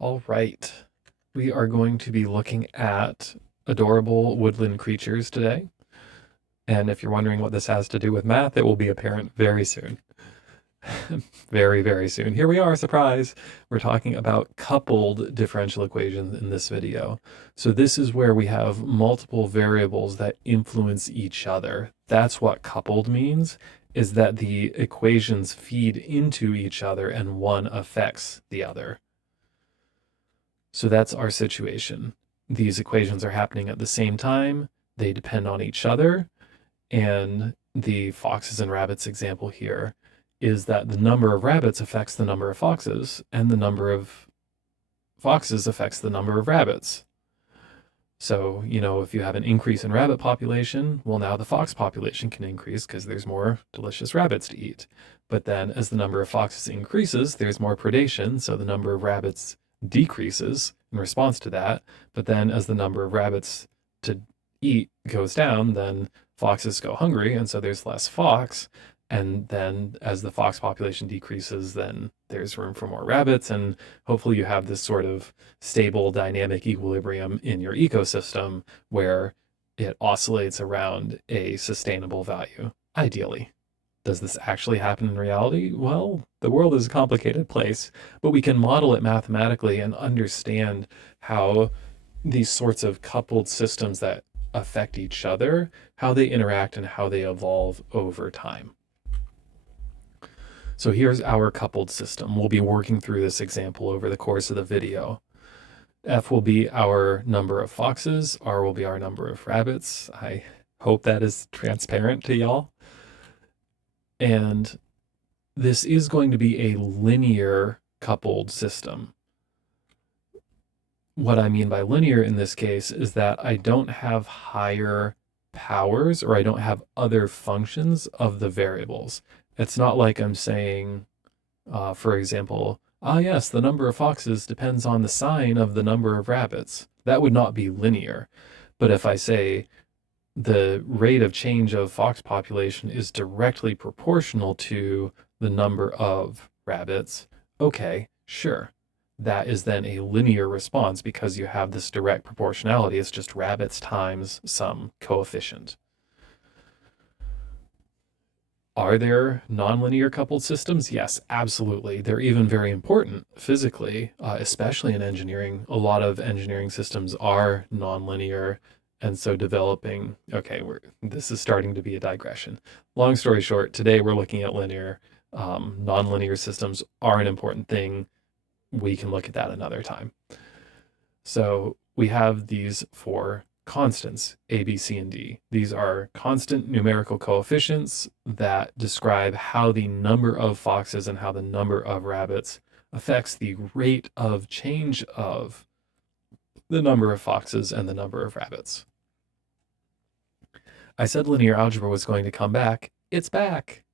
All right. We are going to be looking at adorable woodland creatures today. And if you're wondering what this has to do with math, it will be apparent very soon. Very, very soon. Here we are, surprise. We're talking about coupled differential equations in this video. So this is where we have multiple variables that influence each other. That's what coupled means, is that the equations feed into each other and one affects the other. So that's our situation. These equations are happening at the same time. They depend on each other. And the foxes and rabbits example here is that the number of rabbits affects the number of foxes, and the number of foxes affects the number of rabbits. So, if you have an increase in rabbit population, well, now the fox population can increase because there's more delicious rabbits to eat. But then as the number of foxes increases, there's more predation, so the number of rabbits decreases in response to that. But then as the number of rabbits to eat goes down, then foxes go hungry, and so there's less fox. And then as the fox population decreases, then there's room for more rabbits, and hopefully you have this sort of stable dynamic equilibrium in your ecosystem where it oscillates around a sustainable value, ideally. Does this actually happen in reality? Well, the world is a complicated place, but we can model it mathematically and understand how these sorts of coupled systems that affect each other, how they interact and how they evolve over time. So here's our coupled system. We'll be working through this example over the course of the video. F will be our number of foxes, R will be our number of rabbits. I hope that is transparent to y'all. And this is going to be a linear coupled system. What I mean by linear in this case is that I don't have higher powers, or I don't have other functions of the variables. It's not like I'm saying, for example, yes, the number of foxes depends on the sign of the number of rabbits. That would not be linear. But if I say the rate of change of fox population is directly proportional to the number of rabbits, okay, sure. That is then a linear response because you have this direct proportionality. It's just rabbits times some coefficient. Are there nonlinear coupled systems? Yes, absolutely. They're even very important physically, especially in engineering. A lot of engineering systems are nonlinear. And so developing, okay, this is starting to be a digression. Long story short, today we're looking at linear. Nonlinear systems are an important thing. We can look at that another time. So we have these four constants, A, B, C, and D. These are constant numerical coefficients that describe how the number of foxes and how the number of rabbits affects the rate of change of the number of foxes and the number of rabbits. I said linear algebra was going to come back. It's back.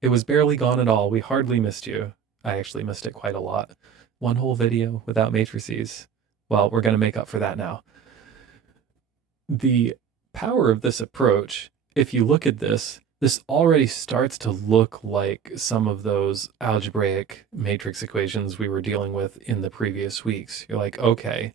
It was barely gone at all. We hardly missed you. I actually missed it quite a lot. One whole video without matrices. Well, we're going to make up for that now. The power of this approach, if you look at this already starts to look like some of those algebraic matrix equations we were dealing with in the previous weeks. You're like, okay,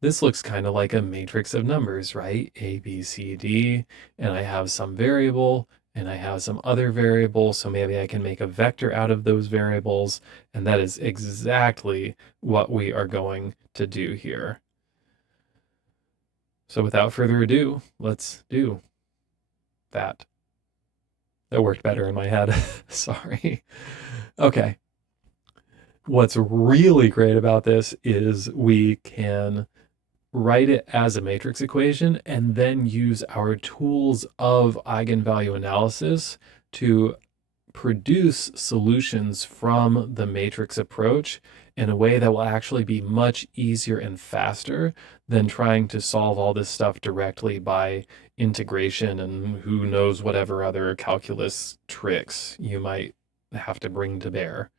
this looks kind of like a matrix of numbers, right? A, B, C, D, and I have some variable, and I have some other variable, so maybe I can make a vector out of those variables, and that is exactly what we are going to do here. So without further ado, let's do that. That worked better in my head. Sorry. Okay. What's really great about this is we can write it as a matrix equation and then use our tools of eigenvalue analysis to produce solutions from the matrix approach in a way that will actually be much easier and faster than trying to solve all this stuff directly by integration and who knows whatever other calculus tricks you might have to bring to bear.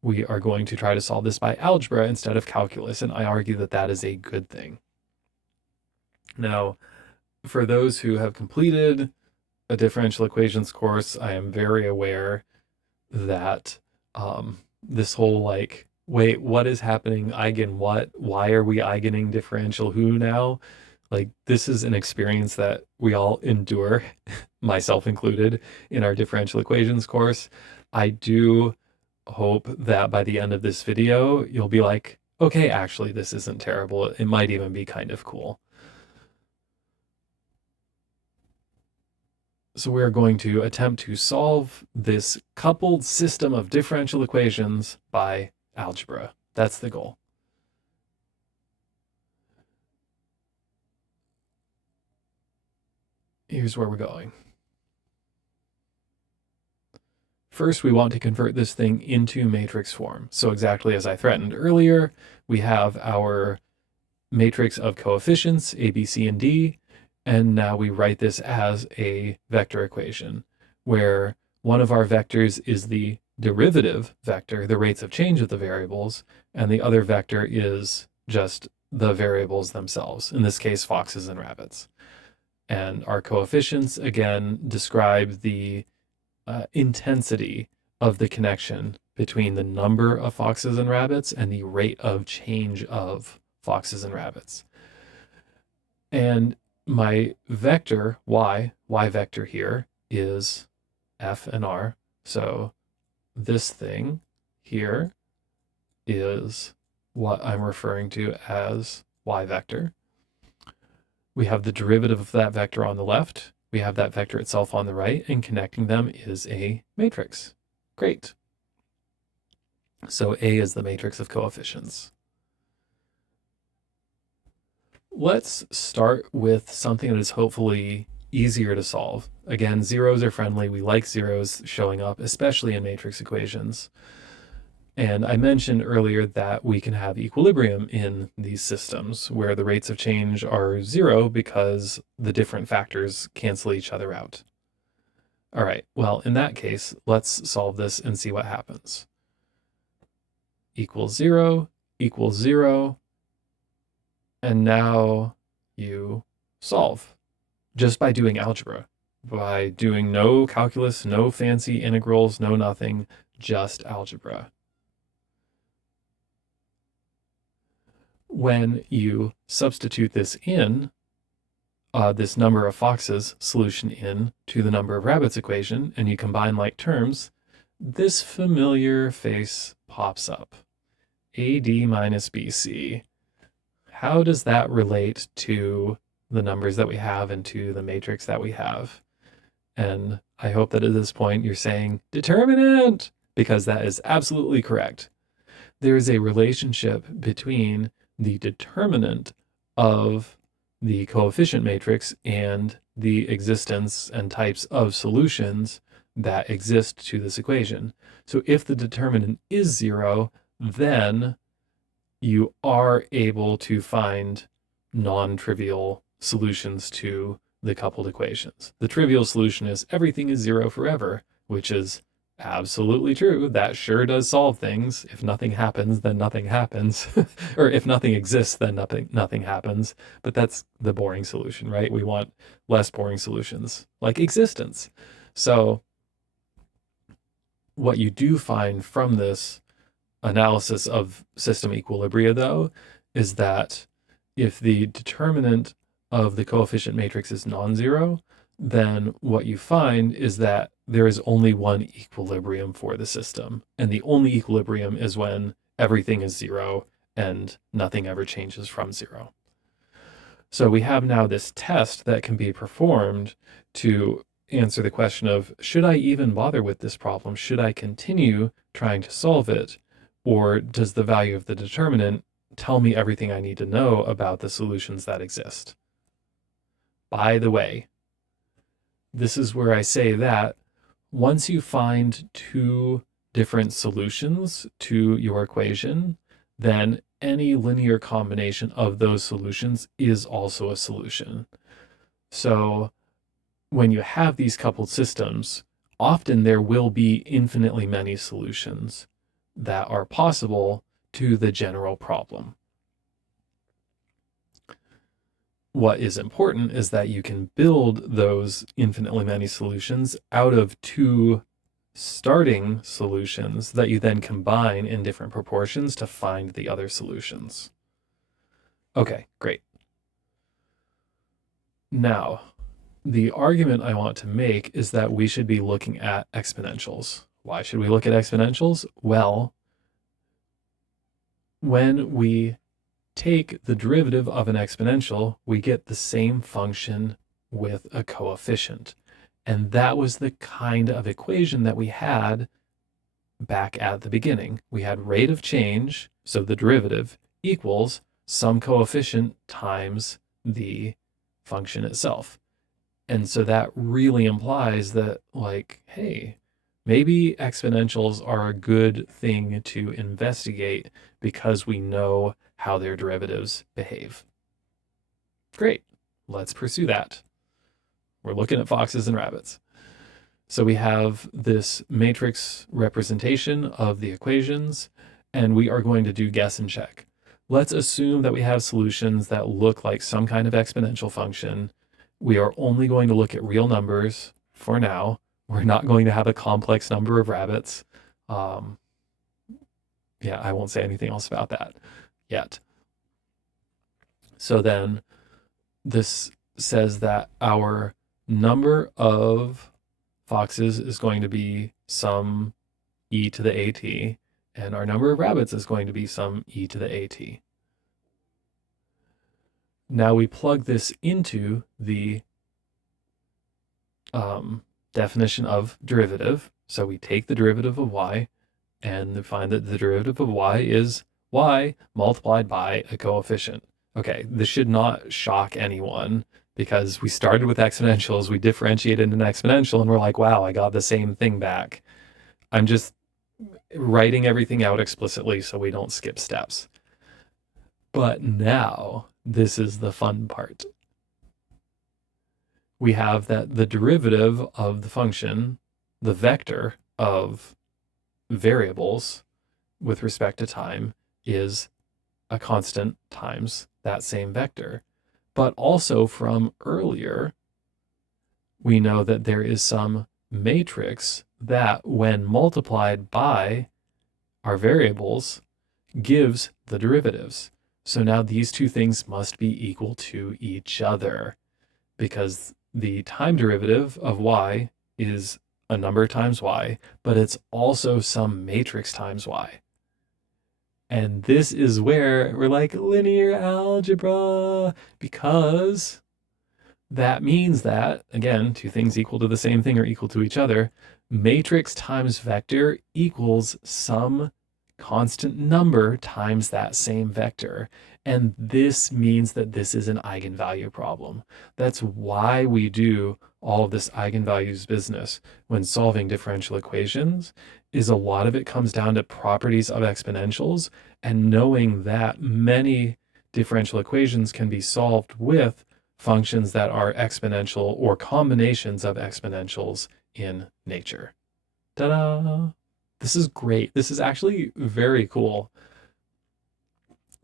We are going to try to solve this by algebra instead of calculus, and I argue that that is a good thing. Now, for those who have completed a differential equations course, I am very aware that this whole Wait, what is happening? Eigen what? Why are we eigening differential who now? Like, this is an experience that we all endure, myself included, in our differential equations course. I do hope that by the end of this video, you'll be like, okay, actually, this isn't terrible. It might even be kind of cool. So we're going to attempt to solve this coupled system of differential equations by algebra. That's the goal. Here's where we're going. First, we want to convert this thing into matrix form. So exactly as I threatened earlier, we have our matrix of coefficients, A, B, C, and D, and now we write this as a vector equation, where one of our vectors is the derivative vector, the rates of change of the variables, and the other vector is just the variables themselves, in this case, foxes and rabbits. And our coefficients, again, describe the intensity of the connection between the number of foxes and rabbits and the rate of change of foxes and rabbits. And my vector, y vector here, is f and r. So this thing here is what I'm referring to as y vector. We have the derivative of that vector on the left. We have that vector itself on the right, and connecting them is a matrix. Great. So A is the matrix of coefficients. Let's start with something that is hopefully easier to solve. Again, zeros are friendly. We like zeros showing up, especially in matrix equations. And I mentioned earlier that we can have equilibrium in these systems where the rates of change are zero because the different factors cancel each other out. All right, well, in that case, let's solve this and see what happens. Equals 0, equals 0, and now you solve just by doing algebra, by doing no calculus, no fancy integrals, no nothing, just algebra. When you substitute this in, this number of foxes solution in to the number of rabbits equation, and you combine like terms, this familiar face pops up. AD minus BC. How does that relate to the numbers that we have and to the matrix that we have? And I hope that at this point you're saying determinant, because that is absolutely correct. There is a relationship between the determinant of the coefficient matrix and the existence and types of solutions that exist to this equation. So if the determinant is 0, then you are able to find non-trivial solutions to the coupled equations. The trivial solution is everything is 0 forever, which is absolutely true. That sure does solve things. If nothing happens, then nothing happens. Or if nothing exists, then nothing happens. But that's the boring solution, right? We want less boring solutions, like existence. So what you do find from this analysis of system equilibria, though, is that if the determinant of the coefficient matrix is non-zero, then what you find is that there is only one equilibrium for the system. And the only equilibrium is when everything is 0 and nothing ever changes from 0. So we have now this test that can be performed to answer the question of, should I even bother with this problem? Should I continue trying to solve it? Or does the value of the determinant tell me everything I need to know about the solutions that exist? By the way, this is where I say that once you find two different solutions to your equation, then any linear combination of those solutions is also a solution. So when you have these coupled systems, often there will be infinitely many solutions that are possible to the general problem. What is important is that you can build those infinitely many solutions out of two starting solutions that you then combine in different proportions to find the other solutions. Okay, great. Now, the argument I want to make is that we should be looking at exponentials. Why should we look at exponentials? Well, when we take the derivative of an exponential, we get the same function with a coefficient. And that was the kind of equation that we had back at the beginning. We had rate of change, so the derivative, equals some coefficient times the function itself. And so that really implies that, like, hey, maybe exponentials are a good thing to investigate because we know how their derivatives behave. Great, let's pursue that. We're looking at foxes and rabbits. So we have this matrix representation of the equations, and we are going to do guess and check. Let's assume that we have solutions that look like some kind of exponential function. We are only going to look at real numbers for now. We're not going to have a complex number of rabbits. Yeah, I won't say anything else about that yet. So then this says that our number of foxes is going to be some e to the at, and our number of rabbits is going to be some e to the at. Now we plug this into the definition of derivative. So we take the derivative of y and we find that the derivative of y is y multiplied by a coefficient. Okay, this should not shock anyone because we started with exponentials, we differentiated an exponential, and we're like, wow, I got the same thing back. I'm just writing everything out explicitly so we don't skip steps. But now, this is the fun part. We have that the derivative of the function, the vector of variables with respect to time, is a constant times that same vector. But also from earlier, we know that there is some matrix that when multiplied by our variables gives the derivatives. So now these two things must be equal to each other because the time derivative of y is a number times y, but it's also some matrix times y. And this is where we're like linear algebra, because that means that, again, two things equal to the same thing or equal to each other. Matrix times vector equals some constant number times that same vector. And this means that this is an eigenvalue problem. That's why we do all of this eigenvalues business when solving differential equations, is a lot of it comes down to properties of exponentials and knowing that many differential equations can be solved with functions that are exponential or combinations of exponentials in nature. Ta-da! This is great. This is actually very cool.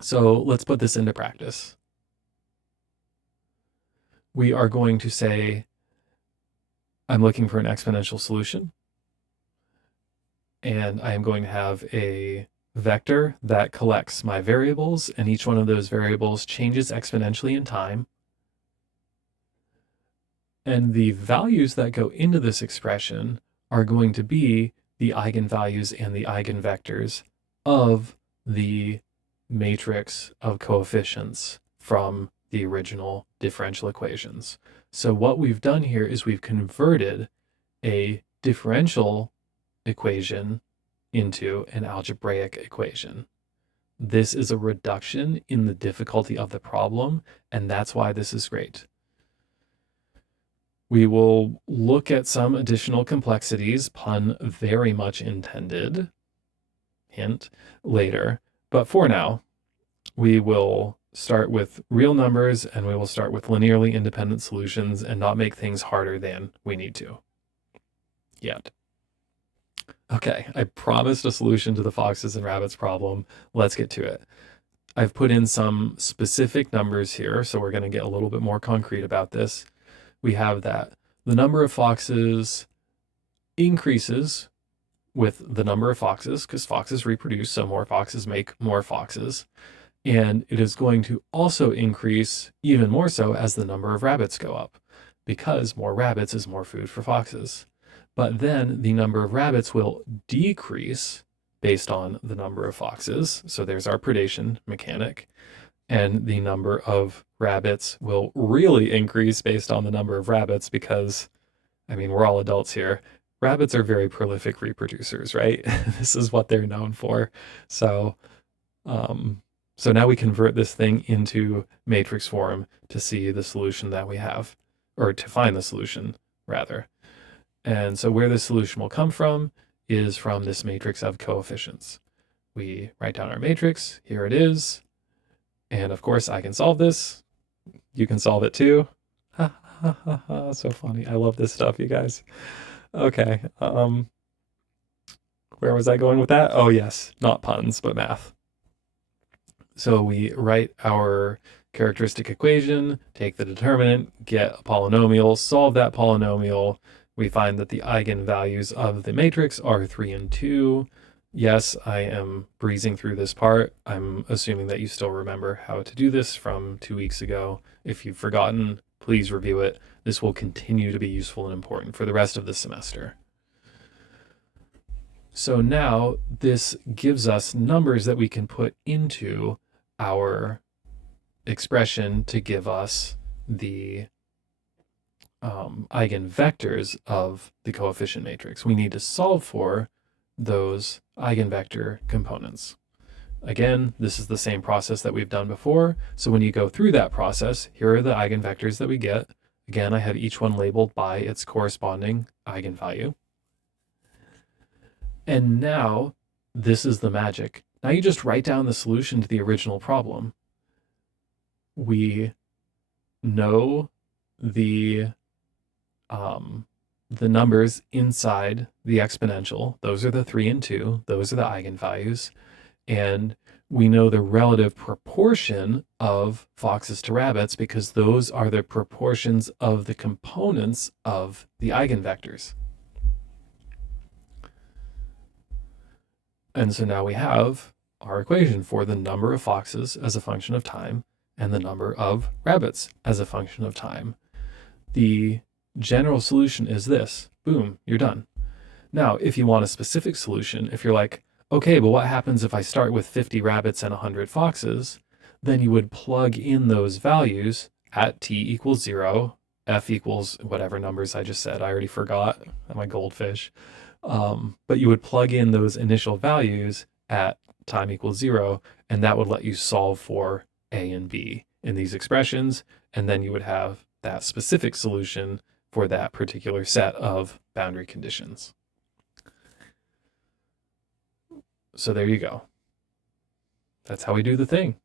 So let's put this into practice. We are going to say, I'm looking for an exponential solution. And I am going to have a vector that collects my variables, and each one of those variables changes exponentially in time. And the values that go into this expression are going to be the eigenvalues and the eigenvectors of the matrix of coefficients from the original differential equations. So what we've done here is we've converted a differential equation into an algebraic equation. This is a reduction in the difficulty of the problem, and that's why this is great. We will look at some additional complexities, pun very much intended, hint, later. But for now, we will start with real numbers and we will start with linearly independent solutions and not make things harder than we need to yet. Okay, I promised a solution to the foxes and rabbits problem. Let's get to it. I've put in some specific numbers here, so we're going to get a little bit more concrete about this. We have that the number of foxes increases with the number of foxes, because foxes reproduce, so more foxes make more foxes. And it is going to also increase even more so as the number of rabbits go up, because more rabbits is more food for foxes. But then the number of rabbits will decrease based on the number of foxes. So there's our predation mechanic. And the number of rabbits will really increase based on the number of rabbits because, I mean, we're all adults here. Rabbits are very prolific reproducers, right? This is what they're known for. So, so now we convert this thing into matrix form to see the solution that we have, or to find the solution, rather. And so where the solution will come from is from this matrix of coefficients. We write down our matrix. Here it is. And of course, I can solve this. You can solve it too. So funny. I love this stuff, you guys. Okay. Where was I going with that? Oh, yes. Not puns, but math. So we write our characteristic equation, take the determinant, get a polynomial, solve that polynomial. We find that the eigenvalues of the matrix are 3 and 2. Yes, I am breezing through this part. I'm assuming that you still remember how to do this from 2 weeks ago. If you've forgotten, please review it. This will continue to be useful and important for the rest of the semester. So now this gives us numbers that we can put into our expression to give us the eigenvectors of the coefficient matrix. We need to solve for those eigenvector components. Again, this is the same process that we've done before. So when you go through that process, here are the eigenvectors that we get. Again, I have each one labeled by its corresponding eigenvalue. And now this is the magic. Now you just write down the solution to the original problem. We know the numbers inside the exponential. Those are the 3 and 2. Those are the eigenvalues. And we know the relative proportion of foxes to rabbits because those are the proportions of the components of the eigenvectors. And so now we have our equation for the number of foxes as a function of time and the number of rabbits as a function of time. The general solution is this. Boom, you're done. Now, if you want a specific solution, if you're like, okay, but what happens if I start with 50 rabbits and 100 foxes? Then you would plug in those values at t equals 0, f equals whatever numbers I just said. I already forgot. I'm a goldfish. But you would plug in those initial values at time equals 0, and that would let you solve for a and b in these expressions, and then you would have that specific solution for that particular set of boundary conditions. So there you go. That's how we do the thing.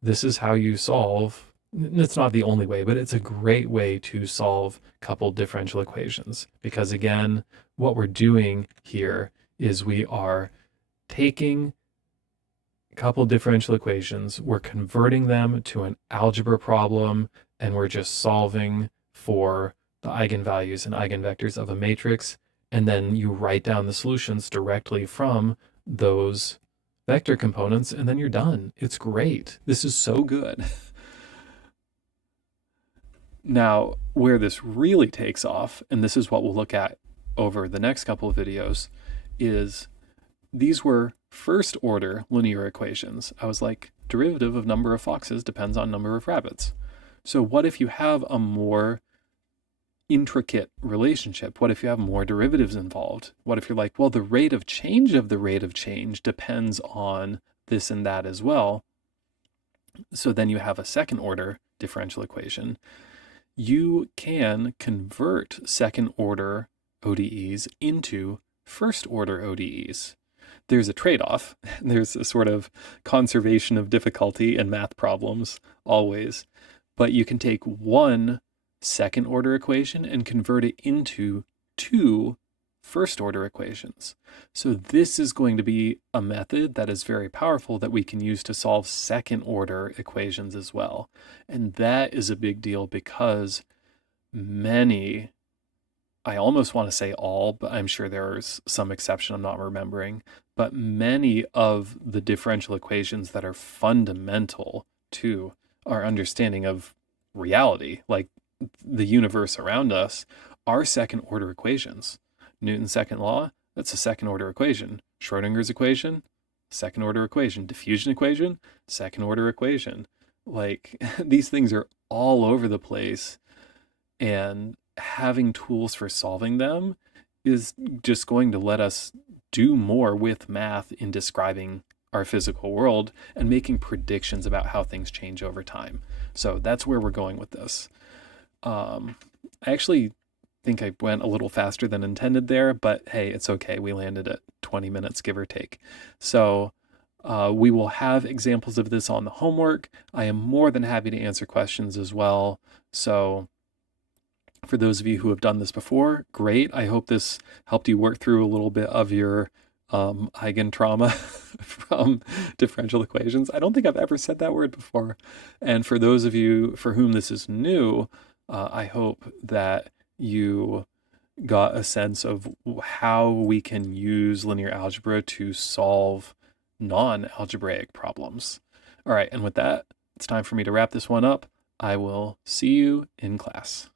This is how you solve. It's not the only way, but it's a great way to solve coupled differential equations. Because again, what we're doing here is we are taking coupled differential equations, we're converting them to an algebra problem, and we're just solving for the eigenvalues and eigenvectors of a matrix. And then you write down the solutions directly from those vector components, and then you're done. It's great. This is so good. Now, where this really takes off, and this is what we'll look at over the next couple of videos, is these were first order linear equations. I was like, derivative of number of foxes depends on number of rabbits. So what if you have a more intricate relationship? What if you have more derivatives involved? What if you're like, well, the rate of change depends on this and that as well? So then you have a second order differential equation. You can convert second order ODEs into first order ODEs. There's a trade-off. There's a sort of conservation of difficulty in math problems always, but you can take one second order equation and convert it into two first order equations. So this is going to be a method that is very powerful that we can use to solve second order equations as well. And that is a big deal because many I almost want to say all, but I'm sure there's some exception I'm not remembering. But many of the differential equations that are fundamental to our understanding of reality, like the universe around us, are second order equations. Newton's second law, that's a second order equation. Schrodinger's equation, second order equation. Diffusion equation, second order equation. Like these things are all over the place, and having tools for solving them is just going to let us do more with math in describing our physical world and making predictions about how things change over time. So that's where we're going with this. I actually think I went a little faster than intended there, but hey, it's okay. We landed at 20 minutes, give or take. So we will have examples of this on the homework. I am more than happy to answer questions as well. So for those of you who have done this before, great. I hope this helped you work through a little bit of your eigentrauma from differential equations. I don't think I've ever said that word before. And for those of you for whom this is new, I hope that you got a sense of how we can use linear algebra to solve non-algebraic problems. All right, and with that, it's time for me to wrap this one up. I will see you in class.